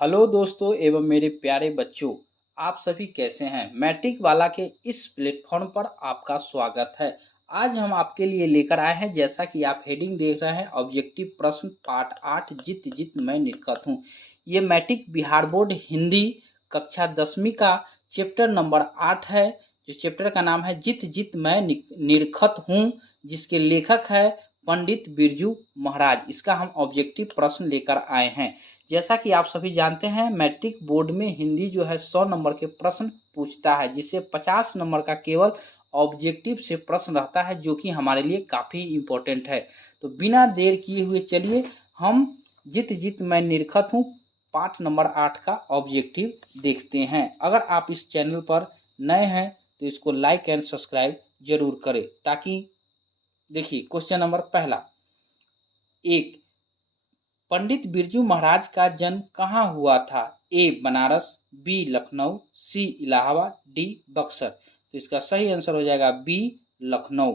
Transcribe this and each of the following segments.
Hello दोस्तों एवं मेरे प्यारे बच्चों, आप सभी कैसे हैं। मैट्रिक वाला के इस प्लेटफॉर्म पर आपका स्वागत है। आज हम आपके लिए लेकर आए हैं, जैसा कि आप हेडिंग देख रहे हैं, ऑब्जेक्टिव प्रश्न पार्ट 8 जित जित मैं निरखत हूँ। ये मैट्रिक बिहार बोर्ड हिंदी कक्षा 10वीं का चैप्टर नंबर 8 है। जो चैप्टर का नाम है जित जित मैं निरखत हूँ, जिसके लेखक है पंडित बिरजू महाराज। इसका हम ऑब्जेक्टिव प्रश्न लेकर आए हैं। जैसा कि आप सभी जानते हैं, मैट्रिक बोर्ड में हिंदी जो है 100 नंबर के प्रश्न पूछता है, जिससे 50 नंबर का केवल ऑब्जेक्टिव से प्रश्न रहता है, जो कि हमारे लिए काफ़ी इम्पोर्टेंट है। तो बिना देर किए हुए चलिए हम जित जित मैं निरखत हूँ पाठ नंबर 8 का ऑब्जेक्टिव देखते हैं। अगर आप इस चैनल पर नए हैं तो इसको लाइक एंड सब्सक्राइब जरूर करें, ताकि देखिए क्वेश्चन नंबर पहला। एक, पंडित बिरजू महाराज का जन्म कहाँ हुआ था। ए बनारस, बी लखनऊ, सी इलाहाबाद, डी बक्सर। तो इसका सही आंसर हो जाएगा बी लखनऊ।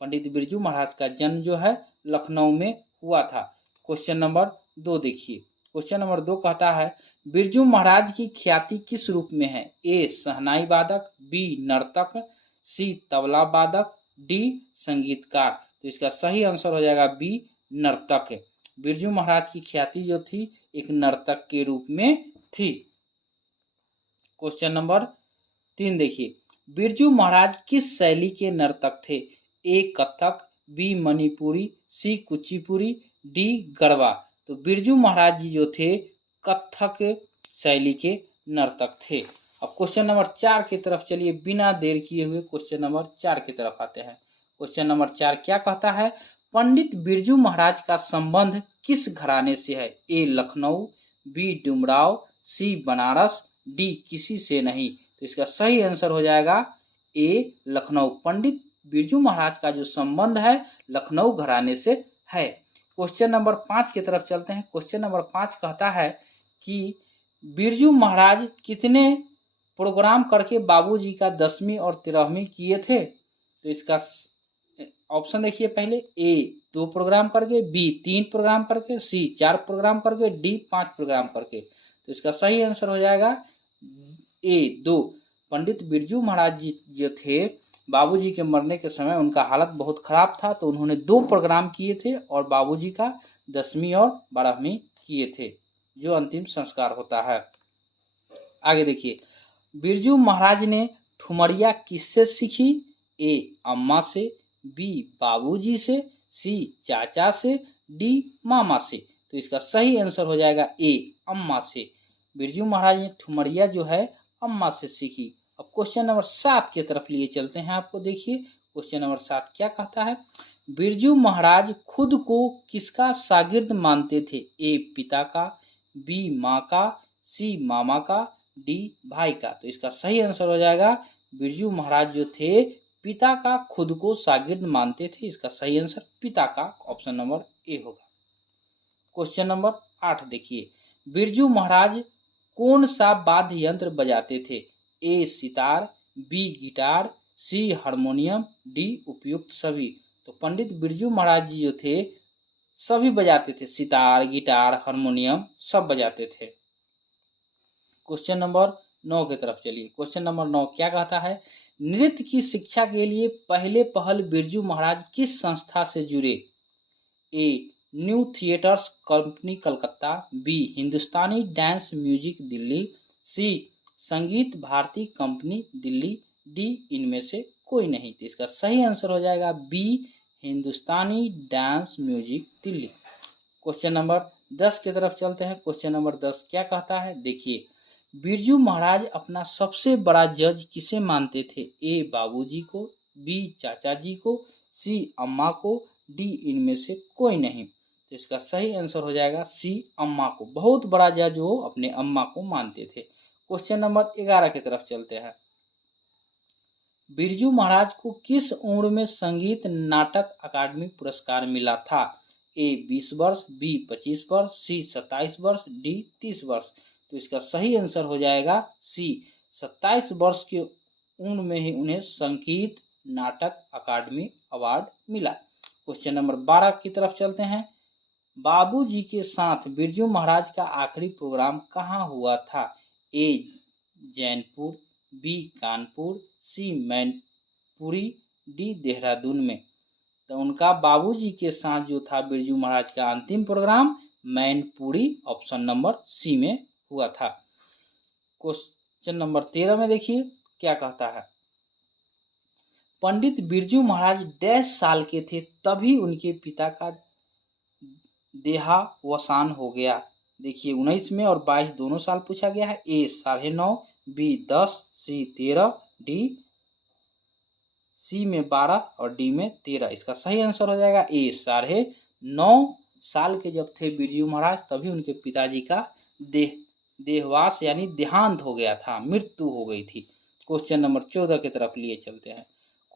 पंडित बिरजू महाराज का जन्म जो है लखनऊ में हुआ था। क्वेश्चन नंबर 2 देखिए। क्वेश्चन नंबर 2 कहता है, बिरजू महाराज की ख्याति किस रूप में है। ए शहनाई वादक, बी नर्तक, सी तबला वादक, डी संगीतकार। तो इसका सही आंसर हो जाएगा बी नर्तक है। बिरजू महाराज की ख्याति जो थी एक नर्तक के रूप में थी। क्वेश्चन नंबर 3 देखिए, बिरजू महाराज किस शैली के नर्तक थे। ए कथक, बी मणिपुरी, सी कुचिपुड़ी, डी गरबा। तो बिरजू महाराज जी जो थे कथक शैली के नर्तक थे। अब क्वेश्चन नंबर 4 की तरफ चलिए, बिना देर किए हुए क्वेश्चन नंबर 4 की तरफ आते हैं। क्वेश्चन नंबर 4 क्या कहता है, पंडित बिरजू महाराज का संबंध किस घराने से है। ए लखनऊ, बी डुमराव, सी बनारस, डी किसी से नहीं। तो इसका सही आंसर हो जाएगा ए लखनऊ। पंडित बिरजू महाराज का जो संबंध है लखनऊ घराने से है। क्वेश्चन नंबर 5 की तरफ चलते हैं। क्वेश्चन नंबर 5 कहता है कि बिरजू महाराज कितने प्रोग्राम करके बाबूजी का 10वीं और 13वीं किए थे। तो इसका ऑप्शन देखिए, पहले ए 2 प्रोग्राम करके, बी 3 प्रोग्राम करके, सी 4 प्रोग्राम करके, डी 5 प्रोग्राम करके। तो इसका सही आंसर हो जाएगा ए 2। पंडित बिरजू महाराज जी जो थे, बाबूजी के मरने के समय उनका हालत बहुत खराब था, तो उन्होंने 2 प्रोग्राम किए थे और बाबूजी का 10वीं और 12वीं किए थे, जो अंतिम संस्कार होता है। आगे देखिए, बिरजू महाराज ने ठुमरिया किससे सीखी। ए अम्मा से, बी बाबूजी से, सी चाचा से, डी मामा से। तो इसका सही आंसर हो जाएगा ए अम्मा से। बिरजू महाराज ने ठुमरिया जो है अम्मा से सीखी। अब क्वेश्चन नंबर 7 की तरफ लिए चलते हैं आपको। देखिए क्वेश्चन नंबर 7 क्या कहता है, बिरजू महाराज खुद को किसका शागिर्द मानते थे। ए पिता का, बी माँ का, सी मामा का, डी भाई का। तो इसका सही आंसर हो जाएगा, बिरजू महाराज जो थे पिता का खुद को शागिर्द मानते थे। इसका सही आंसर पिता का ऑप्शन नंबर ए होगा। क्वेश्चन नंबर 8 देखिए, बिरजू महाराज कौन सा वाद्य यंत्र बजाते थे। ए सितार, बी गिटार, सी हारमोनियम, डी उपयुक्त सभी। तो पंडित बिरजू महाराज जी जो थे सभी बजाते थे, सितार, गिटार, हारमोनियम सब बजाते थे। क्वेश्चन नंबर 9 की तरफ चलिए। क्वेश्चन नंबर 9 क्या कहता है, नृत्य की शिक्षा के लिए पहले पहल बिरजू महाराज किस संस्था से जुड़े। A new theatres company Calcutta, B Hindustani dance music Delhi, C Sangeet Bharati company Delhi, D इनमें से कोई नहीं। तो इसका सही आंसर हो जाएगा B Hindustani dance music Delhi. Question number 10 की तरफ चलते हैं। क्वेश्चन नंबर 10 क्या कहता है, देखिए बिरजू महाराज अपना सबसे बड़ा जज किसे मानते थे। ए बाबूजी को, बी चाचा जी को, सी अम्मा को, डी इनमें से कोई नहीं। तो इसका सही आंसर हो जाएगा सी अम्मा को। बहुत बड़ा जज वो अपने अम्मा को मानते थे। क्वेश्चन नंबर 11 की तरफ चलते हैं। बिरजू महाराज को किस उम्र में संगीत नाटक अकादमी पुरस्कार मिला था। ए 20 वर्ष, बी 25 वर्ष, सी 27 वर्ष, डी 30 वर्ष। तो इसका सही आंसर हो जाएगा सी 27 वर्ष की उम्र में ही उन्हें संगीत नाटक अकादमी अवार्ड मिला। क्वेश्चन नंबर 12 की तरफ चलते हैं। बाबूजी के साथ बिरजू महाराज का आखिरी प्रोग्राम कहाँ हुआ था? ए जैनपुर, बी कानपुर, सी मैनपुरी, डी देहरादून में। तो उनका बाबूजी के साथ जो था बिरजू महाराज का अंतिम programme Mainpuri option number C में हुआ था। क्वेश्चन नंबर 13 में देखिए क्या कहता है। पंडित बिरजू महाराज डैश साल के थे तभी उनके पिता का देहावसान हो गया। देखिए 19 में और 22 दोनों साल पूछा गया है। ए 9.5, बी 10, सी 13, डी सी में 12 और डी में 13। इसका सही आंसर हो जाएगा ए 9.5 साल के जब थे बिरजू महाराज तभी उनके पिताजी का देहवास यानी देहांत हो गया था, मृत्यु हो गई थी। क्वेश्चन नंबर 14 की तरफ लिए चलते हैं।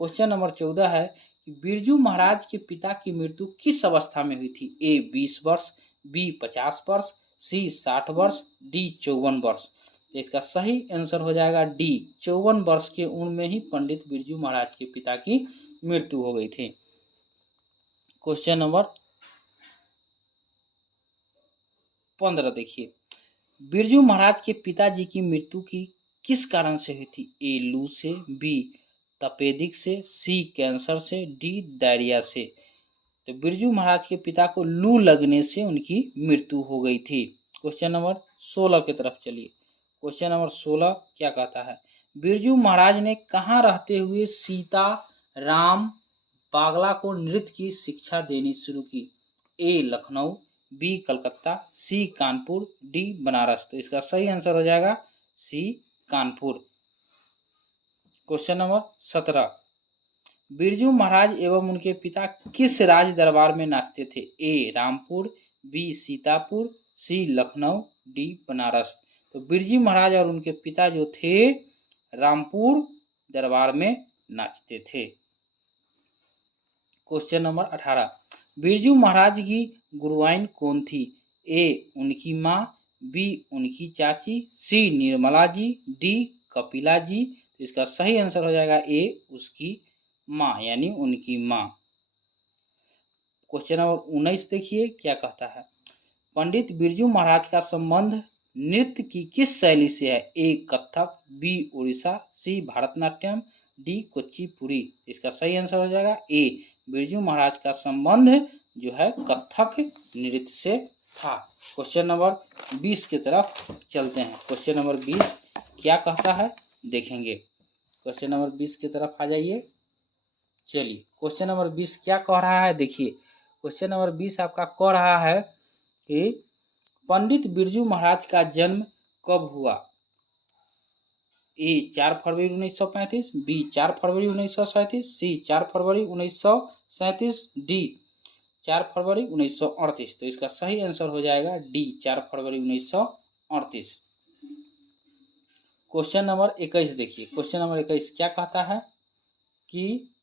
क्वेश्चन नंबर 14 है कि बिरजू महाराज के पिता की मृत्यु किस अवस्था में हुई थी? ए 20 वर्ष, बी 50 वर्ष, सी 60 वर्ष, डी 54 वर्ष। तो इसका सही आंसर हो जाएगा डी 54 वर्ष के उम्र में ही पंडित बिरजू महाराज के पिता की मृत्यु हो गई थी। क्वेश्चन नंबर 15 देखिए, बिरजू महाराज के पिताजी की मृत्यु की किस कारण से हुई थी? ए लू से, बी तपेदिक से, सी कैंसर से, डी डायरिया से। तो बिरजू महाराज के पिता को लू लगने से उनकी मृत्यु हो गई थी। क्वेश्चन नंबर 16 की तरफ चलिए। क्वेश्चन नंबर 16 क्या कहता है? बिरजू महाराज ने कहाँ रहते हुए सीता राम पागला को नृत्य की शिक्षा देनी शुरू की? ए लखनऊ, बी कलकत्ता, सी कानपुर, डी बनारस। तो इसका सही आंसर हो जाएगा सी कानपुर। क्वेश्चन नंबर 17, बिरजू महाराज एवं उनके पिता किस राज दरबार में नाचते थे? ए रामपुर, बी सीतापुर, सी लखनऊ, डी बनारस। तो बिरजू महाराज और उनके पिता जो थे रामपुर दरबार में नाचते थे। क्वेश्चन नंबर 18, बिरजू महाराज की गुरुआइन कौन थी? ए उनकी माँ, बी उनकी चाची, सी निर्मला जी, डी कपिला जी। तो इसका सही आंसर हो जाएगा ए उसकी माँ यानी उनकी माँ। क्वेश्चन नंबर 19 देखिए क्या कहता है। पंडित बिरजू महाराज का संबंध नृत्य की किस शैली से है? ए कथक, बी उड़ीसा, सी भारतनाट्यम, डी कुचिपुड़ी। इसका सही आंसर हो जाएगा ए बिरजू महाराज का संबंध जो है कथक नृत्य से था। क्वेश्चन नंबर 20 की तरफ चलते हैं। क्वेश्चन नंबर 20 क्या कहता है देखेंगे। क्वेश्चन नंबर 20 की तरफ आ जाइए। चलिए क्वेश्चन नंबर 20 क्या कह रहा है देखिए। क्वेश्चन नंबर 20 आपका कह रहा है कि पंडित बिरजू महाराज का जन्म कब हुआ? ए 4 फरवरी 1935, बी 4 फरवरी 1937, सी 4 फरवरी 1937, डी 4 फरवरी 1938। तो इसका सही आंसर हो जाएगा डी 4 फरवरी 1938। क्वेश्चन नंबर 21 देखिए। क्वेश्चन नंबर 21 क्या कहता है कि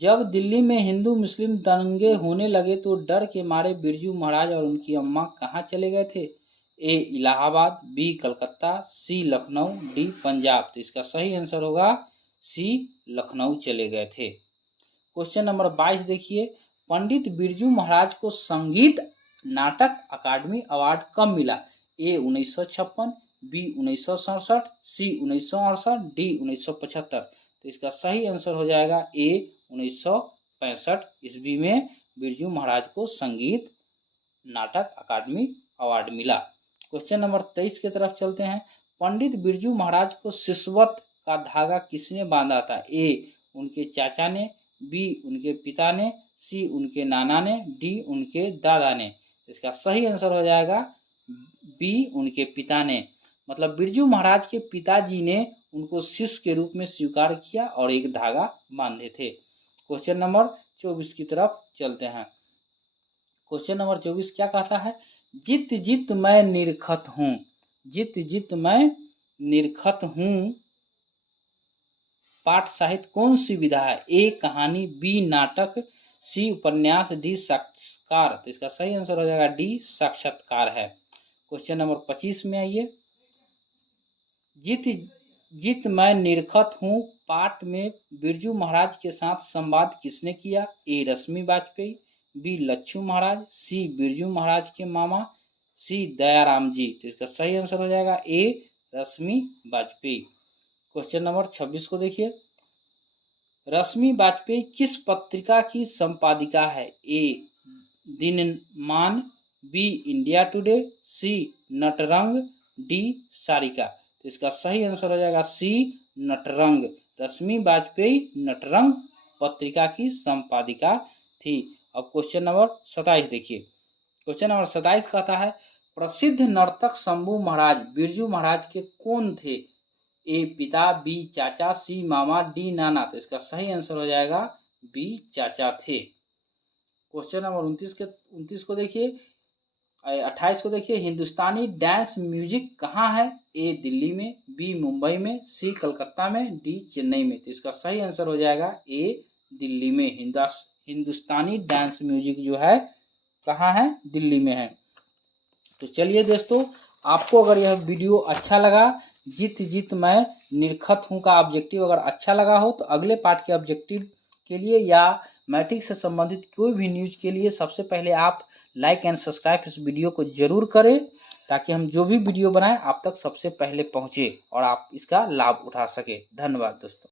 जब दिल्ली में हिंदू मुस्लिम दंगे होने लगे तो डर के मारे बिरजू महाराज और उनकी अम्मा कहाँ चले गए थे? ए इलाहाबाद, बी कलकत्ता, सी लखनऊ, डी पंजाब। तो इसका सही आंसर होगा सी लखनऊ चले गए थे। क्वेश्चन नंबर 22 देखिए, पंडित बिरजू महाराज को संगीत नाटक अकादमी अवार्ड कब मिला? ए 1956, बी 1967, सी 1968, डी 1975। तो इसका सही आंसर हो जाएगा ए 1965 ईस्वी में बिरजू महाराज को संगीत नाटक अकादमी अवार्ड मिला। क्वेश्चन नंबर 23 की तरफ चलते हैं। पंडित बिरजू महाराज को शिशवत का धागा किसने बांधा था? ए उनके चाचा ने, बी उनके पिता ने, सी उनके नाना ने, डी उनके दादा ने। इसका सही आंसर हो जाएगा बी उनके पिता ने। मतलब बिरजू महाराज के पिताजी ने उनको शिष्य के रूप में स्वीकार किया और एक धागा बांधे थे। क्वेश्चन नंबर 24 की तरफ चलते हैं। क्वेश्चन नंबर 24 क्या कहता है? जित जित मैं निरखत हूँ, जित जित मैं निरखत हूँ पाठ साहित्य कौन सी विधा है? ए कहानी, बी नाटक, सी उपन्यास, डी साक्षात्कार। तो इसका सही आंसर हो जाएगा डी साक्षात्कार है। क्वेश्चन नंबर 25 में आइए। जित जित मैं निरखत हूँ पाठ में बिरजू महाराज के साथ संवाद किसने किया? ए रश्मि वाजपेयी, बी लच्छू महाराज, सी बिरजू महाराज के मामा, सी दयाराम जी। तो इसका सही आंसर हो जाएगा ए रश्मि वाजपेयी। क्वेश्चन नंबर 26 को देखिए, रश्मि वाजपेयी किस पत्रिका की संपादिका है? ए दिनमान, बी इंडिया टुडे, सी नटरंग, डी सारिका। तो इसका सही आंसर हो जाएगा सी नटरंग। रश्मि वाजपेयी नटरंग पत्रिका की संपादिका थी। अब क्वेश्चन नंबर 27 देखिए, क्वेश्चन नंबर 27 कहता है प्रसिद्ध नर्तक शंभू महाराज बिरजू महाराज के कौन थे? ए पिता, बी चाचा, सी मामा, डी नाना। तो इसका सही आंसर हो जाएगा बी चाचा थे। क्वेश्चन नंबर 29 को देखिए, 28 को देखिए, हिंदुस्तानी डांस म्यूजिक कहाँ है? ए दिल्ली में, बी मुंबई में, सी कलकत्ता में, डी चेन्नई में। तो इसका सही आंसर हो जाएगा ए दिल्ली में। हिंदुस्तानी डांस म्यूजिक जो है कहाँ है? दिल्ली में है। तो चलिए दोस्तों, आपको अगर यह वीडियो अच्छा लगा, जीत मैं निरखत हूँ का ऑब्जेक्टिव अगर अच्छा लगा हो तो अगले पार्ट के ऑब्जेक्टिव के लिए या मैट्रिक से संबंधित कोई भी न्यूज के लिए सबसे पहले आप लाइक एंड सब्सक्राइब इस वीडियो को जरूर करें, ताकि हम जो भी वीडियो बनाएं आप तक सबसे पहले पहुंचे और आप इसका लाभ उठा सके। धन्यवाद दोस्तों।